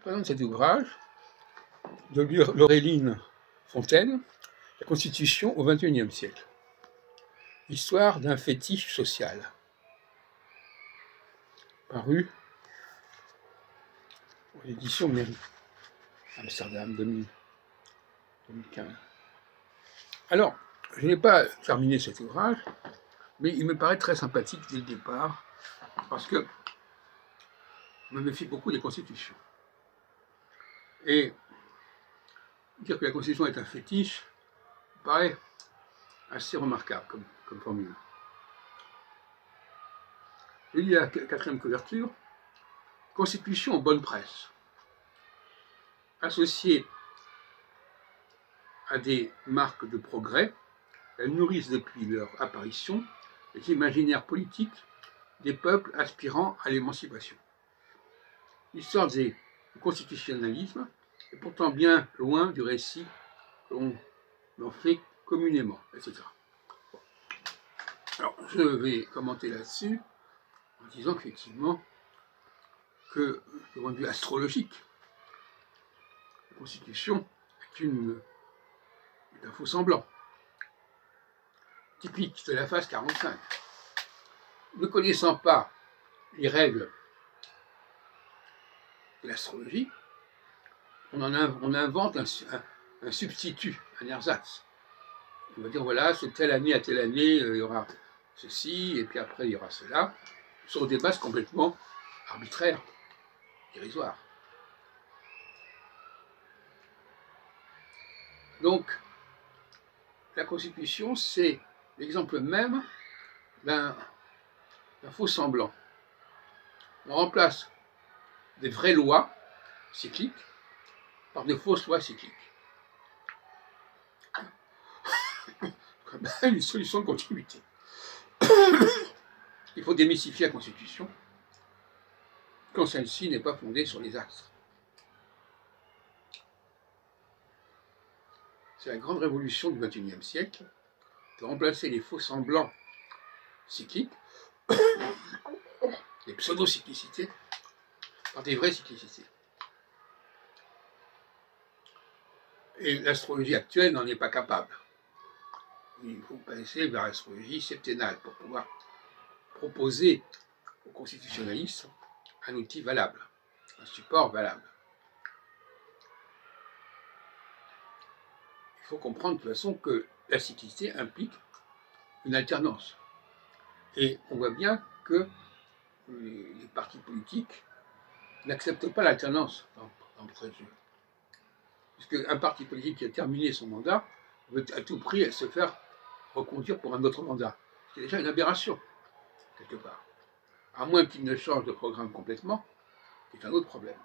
Je présente cet ouvrage de Laureline Fontaine, La Constitution au XXIe siècle. Histoire d'un fétiche social. Paru aux éditions Mairie, Amsterdam 2015. Alors, je n'ai pas terminé cet ouvrage, mais il me paraît très sympathique dès le départ, parce que je me méfie beaucoup des constitutions. Et dire que la Constitution est un fétiche me paraît assez remarquable comme formule. Je lis la quatrième couverture. Constitution en bonne presse. Associée à des marques de progrès, elles nourrissent depuis leur apparition les imaginaires politiques des peuples aspirant à l'émancipation. L'histoire du constitutionnalisme est pourtant bien loin du récit qu'on en fait communément, etc. Alors, je vais commenter là-dessus en disant qu'effectivement, que du point de vue astrologique, la Constitution est un faux semblant, typique de la phase 45. Ne connaissant pas les règles de l'astrologie, on invente un substitut, un ersatz. On va dire, voilà, de telle année à telle année, il y aura ceci, et puis après, il y aura cela, sur des bases complètement arbitraires, dérisoires. Donc, la Constitution, c'est l'exemple même d'un faux semblant. On remplace des vraies lois cycliques par des fausses lois cycliques. Une solution de continuité. Il faut démystifier la Constitution quand celle-ci n'est pas fondée sur les astres. C'est la grande révolution du XXIe siècle de remplacer les faux semblants cycliques, les pseudo-cyclicités, par des vraies cyclicités. Et l'astrologie actuelle n'en est pas capable. Il faut passer vers l'astrologie septennale pour pouvoir proposer aux constitutionnalistes un outil valable, un support valable. Il faut comprendre de toute façon que la cyclicité implique une alternance. Et on voit bien que les partis politiques n'acceptent pas l'alternance entre eux. Puisque un parti politique qui a terminé son mandat veut à tout prix se faire reconduire pour un autre mandat. C'est déjà une aberration, quelque part. À moins qu'il ne change de programme complètement, c'est un autre problème.